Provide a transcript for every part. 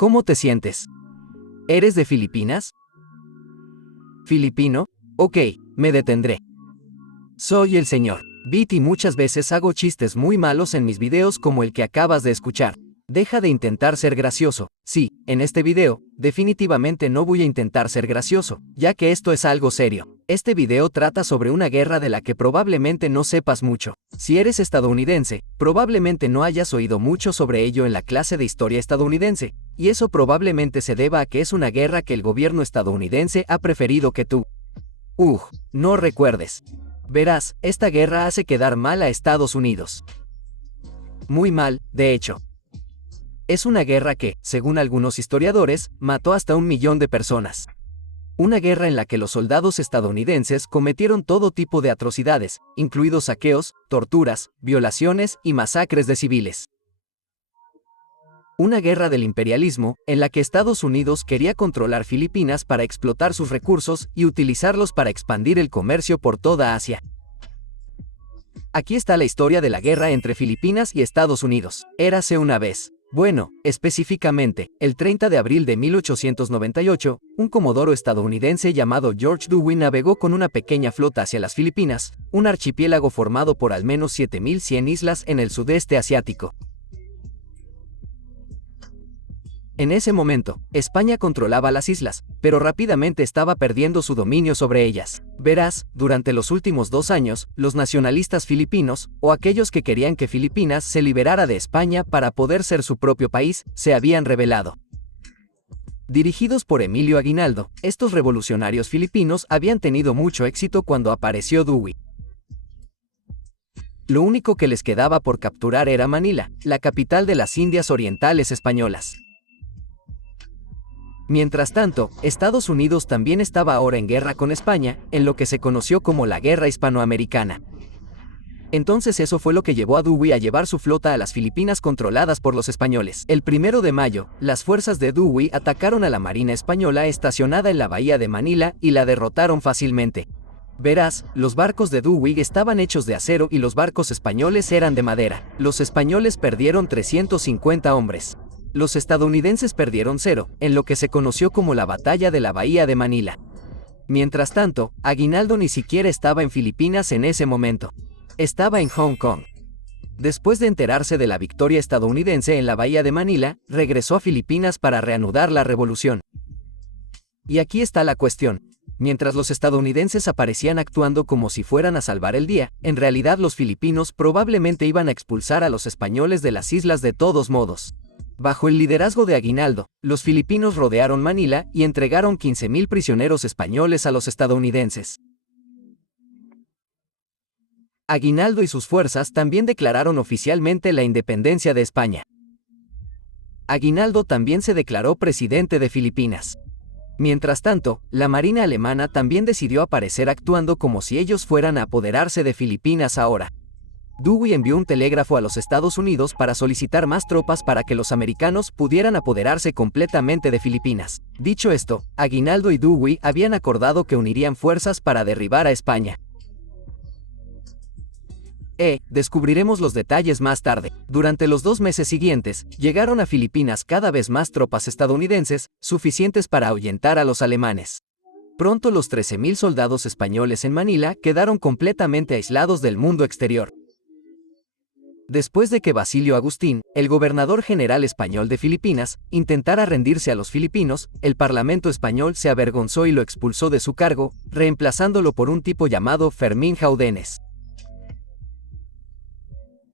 ¿Cómo te sientes? ¿Eres de Filipinas? ¿Filipino? Ok, me detendré. Soy el señor Beat y muchas veces hago chistes muy malos en mis videos como el que acabas de escuchar. Deja de intentar ser gracioso. Sí, en este video, definitivamente no voy a intentar ser gracioso, ya que esto es algo serio. Este video trata sobre una guerra de la que probablemente no sepas mucho. Si eres estadounidense, probablemente no hayas oído mucho sobre ello en la clase de historia estadounidense, y eso probablemente se deba a que es una guerra que el gobierno estadounidense ha preferido que tú no recuerdes. Verás, esta guerra hace quedar mal a Estados Unidos. Muy mal, de hecho. Es una guerra que, según algunos historiadores, mató hasta 1 millón de personas. Una guerra en la que los soldados estadounidenses cometieron todo tipo de atrocidades, incluidos saqueos, torturas, violaciones y masacres de civiles. Una guerra del imperialismo, en la que Estados Unidos quería controlar Filipinas para explotar sus recursos y utilizarlos para expandir el comercio por toda Asia. Aquí está la historia de la guerra entre Filipinas y Estados Unidos. Érase una vez. Bueno, específicamente, el 30 de abril de 1898, un comodoro estadounidense llamado George Dewey navegó con una pequeña flota hacia las Filipinas, un archipiélago formado por al menos 7.100 islas en el sudeste asiático. En ese momento, España controlaba las islas, pero rápidamente estaba perdiendo su dominio sobre ellas. Verás, durante los últimos 2 años, los nacionalistas filipinos, o aquellos que querían que Filipinas se liberara de España para poder ser su propio país, se habían rebelado. Dirigidos por Emilio Aguinaldo, estos revolucionarios filipinos habían tenido mucho éxito cuando apareció Dewey. Lo único que les quedaba por capturar era Manila, la capital de las Indias Orientales Españolas. Mientras tanto, Estados Unidos también estaba ahora en guerra con España, en lo que se conoció como la Guerra Hispanoamericana. Entonces eso fue lo que llevó a Dewey a llevar su flota a las Filipinas controladas por los españoles. El 1 de mayo, las fuerzas de Dewey atacaron a la Marina Española estacionada en la bahía de Manila y la derrotaron fácilmente. Verás, los barcos de Dewey estaban hechos de acero y los barcos españoles eran de madera. Los españoles perdieron 350 hombres. Los estadounidenses perdieron 0, en lo que se conoció como la Batalla de la Bahía de Manila. Mientras tanto, Aguinaldo ni siquiera estaba en Filipinas en ese momento. Estaba en Hong Kong. Después de enterarse de la victoria estadounidense en la Bahía de Manila, regresó a Filipinas para reanudar la revolución. Y aquí está la cuestión. Mientras los estadounidenses aparecían actuando como si fueran a salvar el día, en realidad los filipinos probablemente iban a expulsar a los españoles de las islas de todos modos. Bajo el liderazgo de Aguinaldo, los filipinos rodearon Manila y entregaron 15.000 prisioneros españoles a los estadounidenses. Aguinaldo y sus fuerzas también declararon oficialmente la independencia de España. Aguinaldo también se declaró presidente de Filipinas. Mientras tanto, la Marina alemana también decidió aparecer actuando como si ellos fueran a apoderarse de Filipinas ahora. Dewey envió un telégrafo a los Estados Unidos para solicitar más tropas para que los americanos pudieran apoderarse completamente de Filipinas. Dicho esto, Aguinaldo y Dewey habían acordado que unirían fuerzas para derribar a España. Descubriremos los detalles más tarde. Durante los 2 meses siguientes, llegaron a Filipinas cada vez más tropas estadounidenses, suficientes para ahuyentar a los alemanes. Pronto los 13.000 soldados españoles en Manila quedaron completamente aislados del mundo exterior. Después de que Basilio Agustín, el gobernador general español de Filipinas, intentara rendirse a los filipinos, el Parlamento español se avergonzó y lo expulsó de su cargo, reemplazándolo por un tipo llamado Fermín Jaudenes.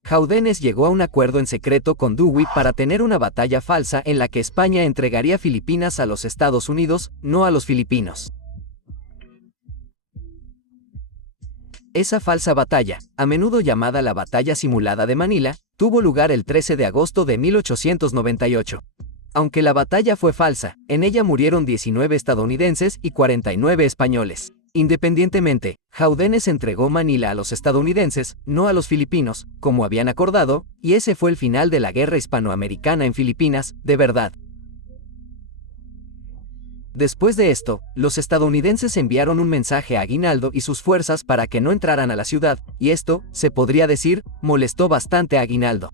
Jaudenes llegó a un acuerdo en secreto con Dewey para tener una batalla falsa en la que España entregaría Filipinas a los Estados Unidos, no a los filipinos. Esa falsa batalla, a menudo llamada la Batalla Simulada de Manila, tuvo lugar el 13 de agosto de 1898. Aunque la batalla fue falsa, en ella murieron 19 estadounidenses y 49 españoles. Independientemente, Jaudenes entregó Manila a los estadounidenses, no a los filipinos, como habían acordado, y ese fue el final de la guerra hispanoamericana en Filipinas, de verdad. Después de esto, los estadounidenses enviaron un mensaje a Aguinaldo y sus fuerzas para que no entraran a la ciudad, y esto, se podría decir, molestó bastante a Aguinaldo.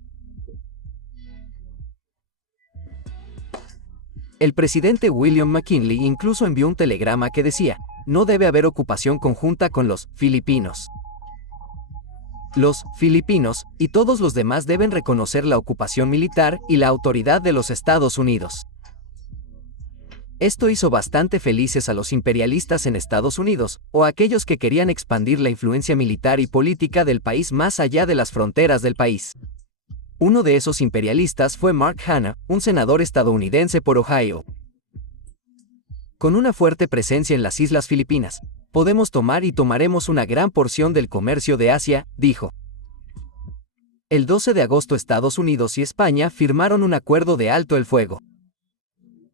El presidente William McKinley incluso envió un telegrama que decía: no debe haber ocupación conjunta con los filipinos. Los filipinos y todos los demás deben reconocer la ocupación militar y la autoridad de los Estados Unidos. Esto hizo bastante felices a los imperialistas en Estados Unidos, o a aquellos que querían expandir la influencia militar y política del país más allá de las fronteras del país. Uno de esos imperialistas fue Mark Hanna, un senador estadounidense por Ohio. Con una fuerte presencia en las Islas Filipinas, podemos tomar y tomaremos una gran porción del comercio de Asia, dijo. El 12 de agosto Estados Unidos y España firmaron un acuerdo de alto el fuego.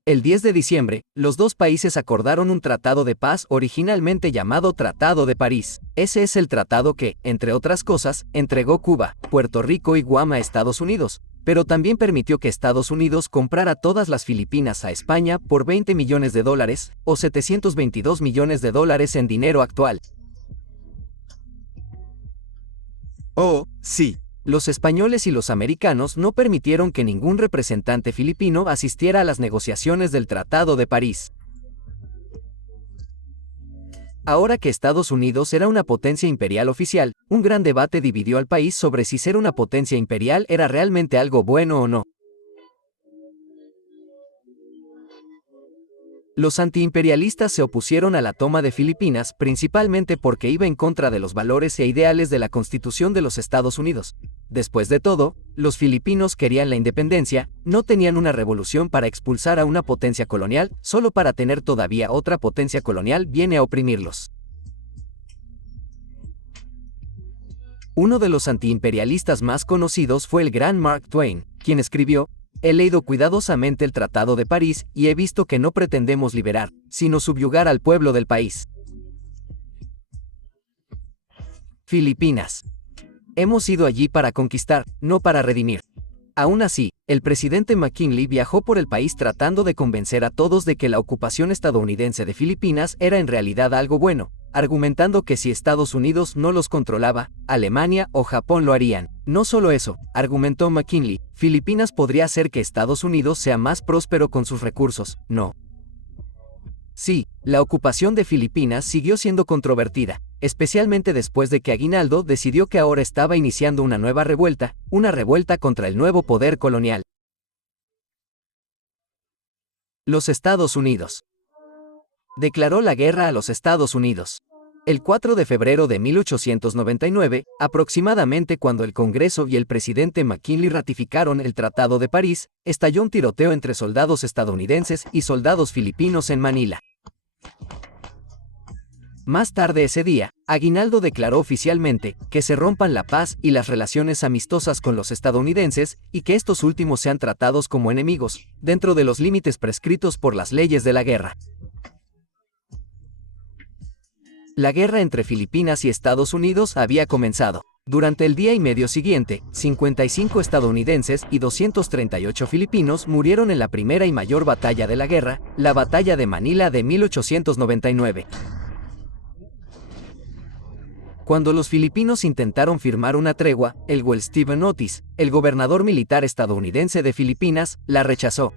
El 10 de diciembre, los dos países acordaron un tratado de paz originalmente llamado Tratado de París. Ese es el tratado que, entre otras cosas, entregó Cuba, Puerto Rico y Guam a Estados Unidos, pero también permitió que Estados Unidos comprara todas las Filipinas a España por $20 millones, o $722 millones en dinero actual. Oh, sí. Los españoles y los americanos no permitieron que ningún representante filipino asistiera a las negociaciones del Tratado de París. Ahora que Estados Unidos era una potencia imperial oficial, un gran debate dividió al país sobre si ser una potencia imperial era realmente algo bueno o no. Los antiimperialistas se opusieron a la toma de Filipinas principalmente porque iba en contra de los valores e ideales de la Constitución de los Estados Unidos. Después de todo, los filipinos querían la independencia, no tenían una revolución para expulsar a una potencia colonial, solo para tener todavía otra potencia colonial viene a oprimirlos. Uno de los antiimperialistas más conocidos fue el gran Mark Twain, quien escribió: he leído cuidadosamente el Tratado de París y he visto que no pretendemos liberar, sino subyugar al pueblo del país. Filipinas. Hemos ido allí para conquistar, no para redimir. Aún así, el presidente McKinley viajó por el país tratando de convencer a todos de que la ocupación estadounidense de Filipinas era en realidad algo bueno, argumentando que si Estados Unidos no los controlaba, Alemania o Japón lo harían. No solo eso, argumentó McKinley, Filipinas podría hacer que Estados Unidos sea más próspero con sus recursos, ¿no? Sí, la ocupación de Filipinas siguió siendo controvertida, especialmente después de que Aguinaldo decidió que ahora estaba iniciando una nueva revuelta, una revuelta contra el nuevo poder colonial. Los Estados Unidos. Declaró la guerra a los Estados Unidos. El 4 de febrero de 1899, aproximadamente cuando el Congreso y el presidente McKinley ratificaron el Tratado de París, estalló un tiroteo entre soldados estadounidenses y soldados filipinos en Manila. Más tarde ese día, Aguinaldo declaró oficialmente que se rompan la paz y las relaciones amistosas con los estadounidenses y que estos últimos sean tratados como enemigos, dentro de los límites prescritos por las leyes de la guerra. La guerra entre Filipinas y Estados Unidos había comenzado. Durante el día y medio siguiente, 55 estadounidenses y 238 filipinos murieron en la primera y mayor batalla de la guerra, la Batalla de Manila de 1899. Cuando los filipinos intentaron firmar una tregua, el Stephen Otis, el gobernador militar estadounidense de Filipinas, la rechazó.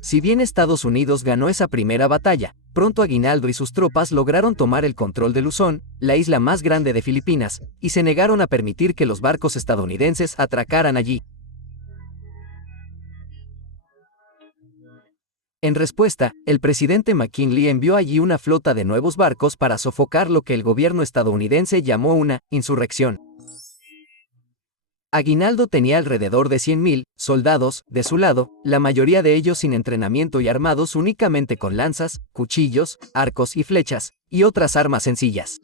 Si bien Estados Unidos ganó esa primera batalla, pronto Aguinaldo y sus tropas lograron tomar el control de Luzón, la isla más grande de Filipinas, y se negaron a permitir que los barcos estadounidenses atracaran allí. En respuesta, el presidente McKinley envió allí una flota de nuevos barcos para sofocar lo que el gobierno estadounidense llamó una insurrección. Aguinaldo tenía alrededor de 100,000 soldados de su lado, la mayoría de ellos sin entrenamiento y armados únicamente con lanzas, cuchillos, arcos y flechas, y otras armas sencillas.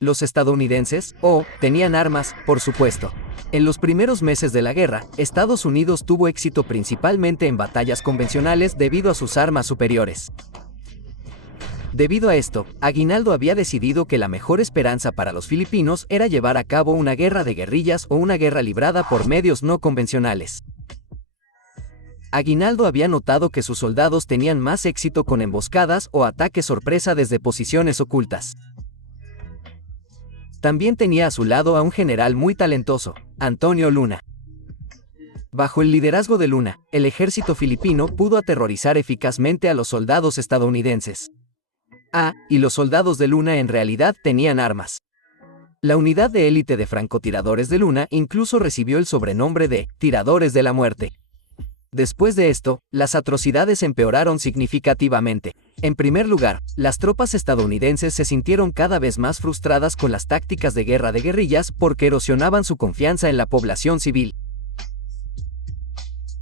Los estadounidenses, tenían armas, por supuesto. En los primeros meses de la guerra, Estados Unidos tuvo éxito principalmente en batallas convencionales debido a sus armas superiores. Debido a esto, Aguinaldo había decidido que la mejor esperanza para los filipinos era llevar a cabo una guerra de guerrillas o una guerra librada por medios no convencionales. Aguinaldo había notado que sus soldados tenían más éxito con emboscadas o ataques sorpresa desde posiciones ocultas. También tenía a su lado a un general muy talentoso, Antonio Luna. Bajo el liderazgo de Luna, el ejército filipino pudo aterrorizar eficazmente a los soldados estadounidenses. Y los soldados de Luna en realidad tenían armas. La unidad de élite de francotiradores de Luna incluso recibió el sobrenombre de «tiradores de la muerte». Después de esto, las atrocidades empeoraron significativamente. En primer lugar, las tropas estadounidenses se sintieron cada vez más frustradas con las tácticas de guerra de guerrillas porque erosionaban su confianza en la población civil.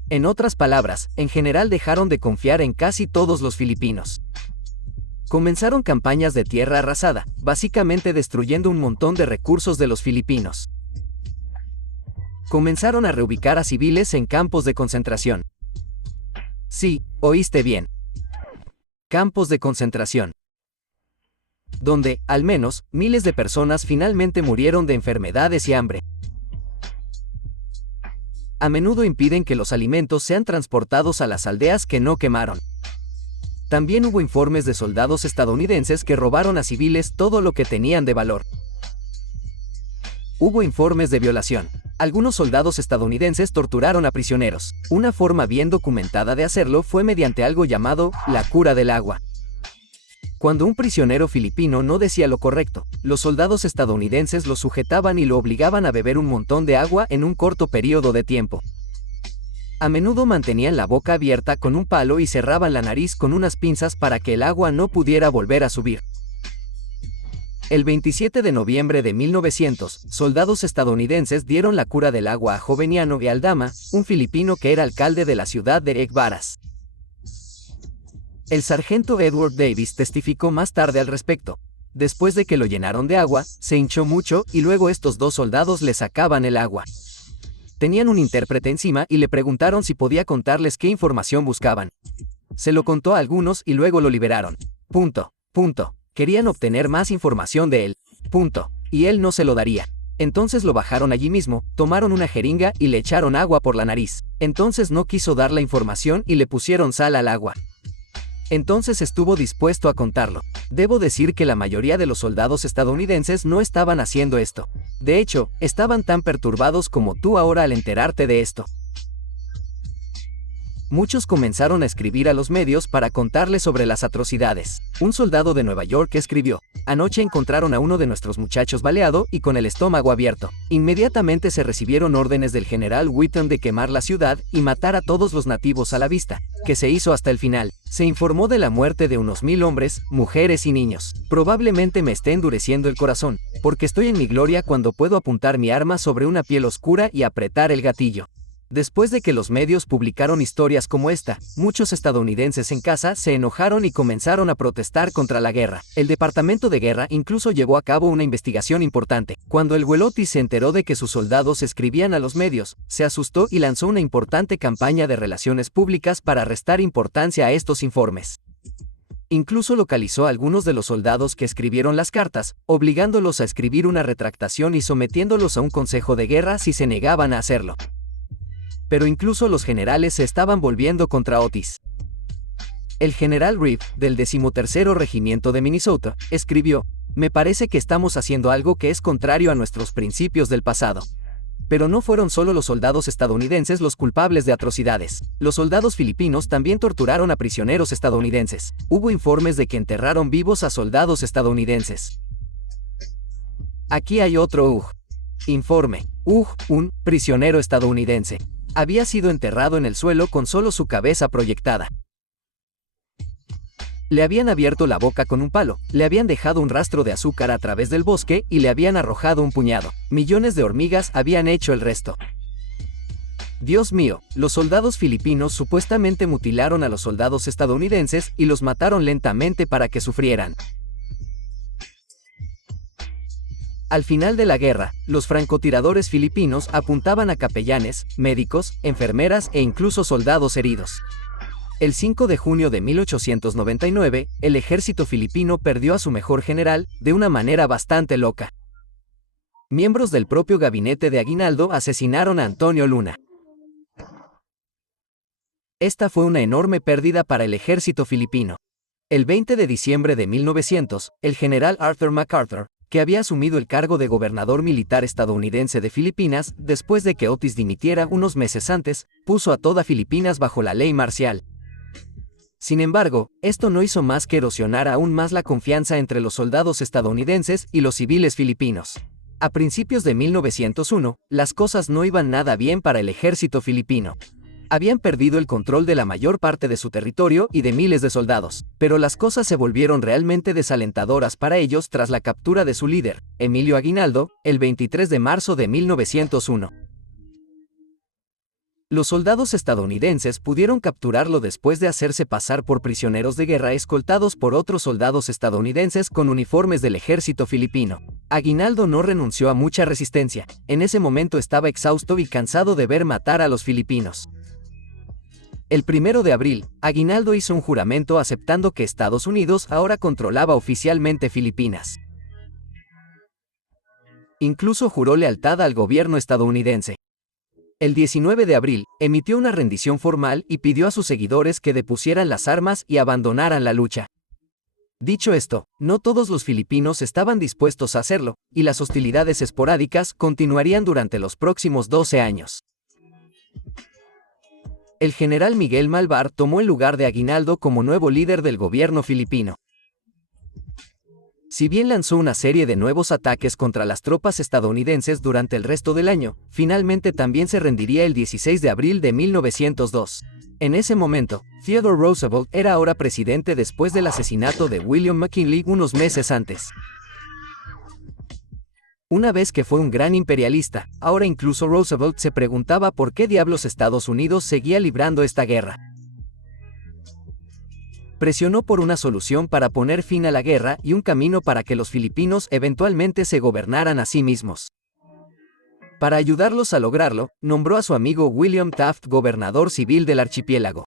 En otras palabras, en general dejaron de confiar en casi todos los filipinos. Comenzaron campañas de tierra arrasada, básicamente destruyendo un montón de recursos de los filipinos. Comenzaron a reubicar a civiles en campos de concentración. Sí, oíste bien. Campos de concentración. Donde, al menos, miles de personas finalmente murieron de enfermedades y hambre. A menudo impiden que los alimentos sean transportados a las aldeas que no quemaron. También hubo informes de soldados estadounidenses que robaron a civiles todo lo que tenían de valor. Hubo informes de violación. Algunos soldados estadounidenses torturaron a prisioneros. Una forma bien documentada de hacerlo fue mediante algo llamado la cura del agua. Cuando un prisionero filipino no decía lo correcto, los soldados estadounidenses lo sujetaban y lo obligaban a beber un montón de agua en un corto periodo de tiempo. A menudo mantenían la boca abierta con un palo y cerraban la nariz con unas pinzas para que el agua no pudiera volver a subir. El 27 de noviembre de 1900, soldados estadounidenses dieron la cura del agua a Joveniano y Aldama, un filipino que era alcalde de la ciudad de Ekbaras. El sargento Edward Davis testificó más tarde al respecto. Después de que lo llenaron de agua, se hinchó mucho y luego estos dos soldados le sacaban el agua. Tenían un intérprete encima y le preguntaron si podía contarles qué información buscaban. Se lo contó a algunos y luego lo liberaron. Querían obtener más información de él. Y él no se lo daría. Entonces lo bajaron allí mismo, tomaron una jeringa y le echaron agua por la nariz. Entonces no quiso dar la información y le pusieron sal al agua. Entonces estuvo dispuesto a contarlo. Debo decir que la mayoría de los soldados estadounidenses no estaban haciendo esto. De hecho, estaban tan perturbados como tú ahora al enterarte de esto. Muchos comenzaron a escribir a los medios para contarles sobre las atrocidades. Un soldado de Nueva York escribió: «Anoche encontraron a uno de nuestros muchachos baleado y con el estómago abierto. Inmediatamente se recibieron órdenes del general Wheaton de quemar la ciudad y matar a todos los nativos a la vista, que se hizo hasta el final. Se informó de la muerte de unos 1000 hombres, mujeres y niños. Probablemente me esté endureciendo el corazón, porque estoy en mi gloria cuando puedo apuntar mi arma sobre una piel oscura y apretar el gatillo». Después de que los medios publicaron historias como esta, muchos estadounidenses en casa se enojaron y comenzaron a protestar contra la guerra. El Departamento de Guerra incluso llevó a cabo una investigación importante. Cuando el Huelotti se enteró de que sus soldados escribían a los medios, se asustó y lanzó una importante campaña de relaciones públicas para restar importancia a estos informes. Incluso localizó a algunos de los soldados que escribieron las cartas, obligándolos a escribir una retractación y sometiéndolos a un consejo de guerra si se negaban a hacerlo. Pero incluso los generales se estaban volviendo contra Otis. El general Reeve, del 13º Regimiento de Minnesota, escribió: «Me parece que estamos haciendo algo que es contrario a nuestros principios del pasado». Pero no fueron solo los soldados estadounidenses los culpables de atrocidades. Los soldados filipinos también torturaron a prisioneros estadounidenses. Hubo informes de que enterraron vivos a soldados estadounidenses. Aquí hay otro informe. Un prisionero estadounidense había sido enterrado en el suelo con solo su cabeza proyectada. Le habían abierto la boca con un palo, le habían dejado un rastro de azúcar a través del bosque y le habían arrojado un puñado. Millones de hormigas habían hecho el resto. Dios mío, los soldados filipinos supuestamente mutilaron a los soldados estadounidenses y los mataron lentamente para que sufrieran. Al final de la guerra, los francotiradores filipinos apuntaban a capellanes, médicos, enfermeras e incluso soldados heridos. El 5 de junio de 1899, el ejército filipino perdió a su mejor general, de una manera bastante loca. Miembros del propio gabinete de Aguinaldo asesinaron a Antonio Luna. Esta fue una enorme pérdida para el ejército filipino. El 20 de diciembre de 1900, el general Arthur MacArthur, que había asumido el cargo de gobernador militar estadounidense de Filipinas después de que Otis dimitiera unos meses antes, puso a toda Filipinas bajo la ley marcial. Sin embargo, esto no hizo más que erosionar aún más la confianza entre los soldados estadounidenses y los civiles filipinos. A principios de 1901, las cosas no iban nada bien para el ejército filipino. Habían perdido el control de la mayor parte de su territorio y de miles de soldados, pero las cosas se volvieron realmente desalentadoras para ellos tras la captura de su líder, Emilio Aguinaldo, el 23 de marzo de 1901. Los soldados estadounidenses pudieron capturarlo después de hacerse pasar por prisioneros de guerra escoltados por otros soldados estadounidenses con uniformes del ejército filipino. Aguinaldo no renunció a mucha resistencia, en ese momento estaba exhausto y cansado de ver matar a los filipinos. El 1 de abril, Aguinaldo hizo un juramento aceptando que Estados Unidos ahora controlaba oficialmente Filipinas. Incluso juró lealtad al gobierno estadounidense. El 19 de abril, emitió una rendición formal y pidió a sus seguidores que depusieran las armas y abandonaran la lucha. Dicho esto, no todos los filipinos estaban dispuestos a hacerlo, y las hostilidades esporádicas continuarían durante los próximos 12 años. El general Miguel Malvar tomó el lugar de Aguinaldo como nuevo líder del gobierno filipino. Si bien lanzó una serie de nuevos ataques contra las tropas estadounidenses durante el resto del año, finalmente también se rendiría el 16 de abril de 1902. En ese momento, Theodore Roosevelt era ahora presidente después del asesinato de William McKinley unos meses antes. Una vez que fue un gran imperialista, ahora incluso Roosevelt se preguntaba por qué diablos Estados Unidos seguía librando esta guerra. Presionó por una solución para poner fin a la guerra y un camino para que los filipinos eventualmente se gobernaran a sí mismos. Para ayudarlos a lograrlo, nombró a su amigo William Taft gobernador civil del archipiélago.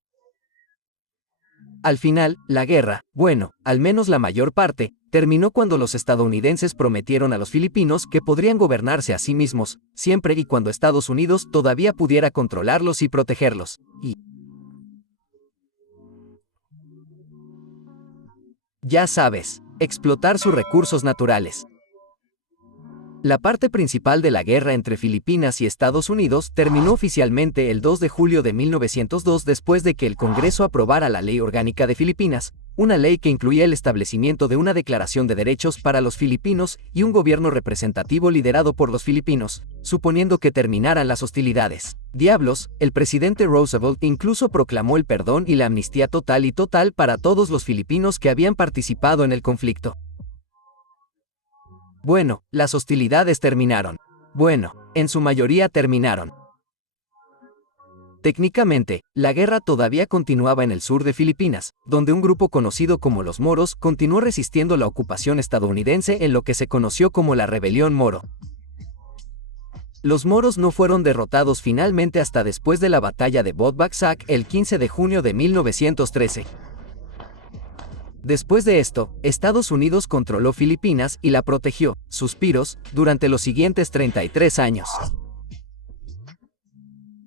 Al final, la guerra, bueno, al menos la mayor parte, terminó cuando los estadounidenses prometieron a los filipinos que podrían gobernarse a sí mismos, siempre y cuando Estados Unidos todavía pudiera controlarlos y protegerlos. Ya sabes, explotar sus recursos naturales. La parte principal de la guerra entre Filipinas y Estados Unidos terminó oficialmente el 2 de julio de 1902 después de que el Congreso aprobara la Ley Orgánica de Filipinas, una ley que incluía el establecimiento de una declaración de derechos para los filipinos y un gobierno representativo liderado por los filipinos, suponiendo que terminaran las hostilidades. Diablos, el presidente Roosevelt incluso proclamó el perdón y la amnistía total para todos los filipinos que habían participado en el conflicto. Bueno, las hostilidades terminaron. Bueno, en su mayoría terminaron. Técnicamente, la guerra todavía continuaba en el sur de Filipinas, donde un grupo conocido como los Moros continuó resistiendo la ocupación estadounidense en lo que se conoció como la Rebelión Moro. Los moros no fueron derrotados finalmente hasta después de la batalla de Bot-Baksak el 15 de junio de 1913. Después de esto, Estados Unidos controló Filipinas y la protegió, suspiros, durante los siguientes 33 años.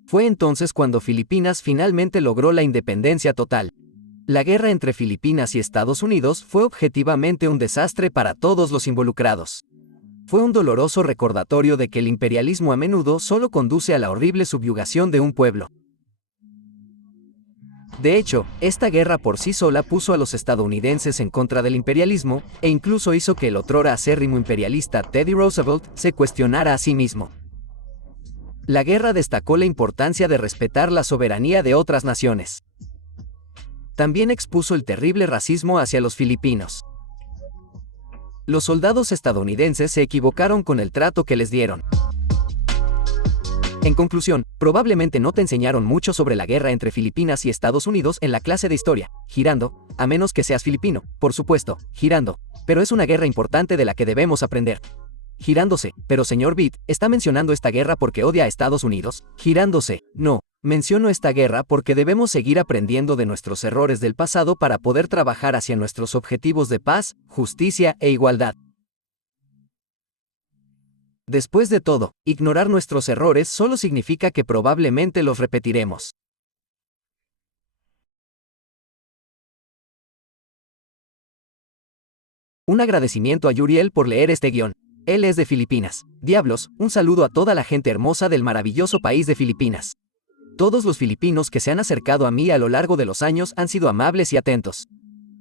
Fue entonces cuando Filipinas finalmente logró la independencia total. La guerra entre Filipinas y Estados Unidos fue objetivamente un desastre para todos los involucrados. Fue un doloroso recordatorio de que el imperialismo a menudo solo conduce a la horrible subyugación de un pueblo. De hecho, esta guerra por sí sola puso a los estadounidenses en contra del imperialismo, e incluso hizo que el otrora acérrimo imperialista Teddy Roosevelt se cuestionara a sí mismo. La guerra destacó la importancia de respetar la soberanía de otras naciones. También expuso el terrible racismo hacia los filipinos. Los soldados estadounidenses se equivocaron con el trato que les dieron. En conclusión, probablemente no te enseñaron mucho sobre la guerra entre Filipinas y Estados Unidos en la clase de historia, Girando, a menos que seas filipino, por supuesto, Girando, pero es una guerra importante de la que debemos aprender. Girándose, pero señor Beat, ¿está mencionando esta guerra porque odia a Estados Unidos? Girándose, no, menciono esta guerra porque debemos seguir aprendiendo de nuestros errores del pasado para poder trabajar hacia nuestros objetivos de paz, justicia e igualdad. Después de todo, ignorar nuestros errores solo significa que probablemente los repetiremos. Un agradecimiento a Yuriel por leer este guión. Él es de Filipinas. Diablos, un saludo a toda la gente hermosa del maravilloso país de Filipinas. Todos los filipinos que se han acercado a mí a lo largo de los años han sido amables y atentos.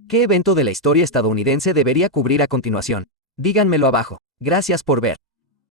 ¿Qué evento de la historia estadounidense debería cubrir a continuación? Díganmelo abajo. Gracias por ver.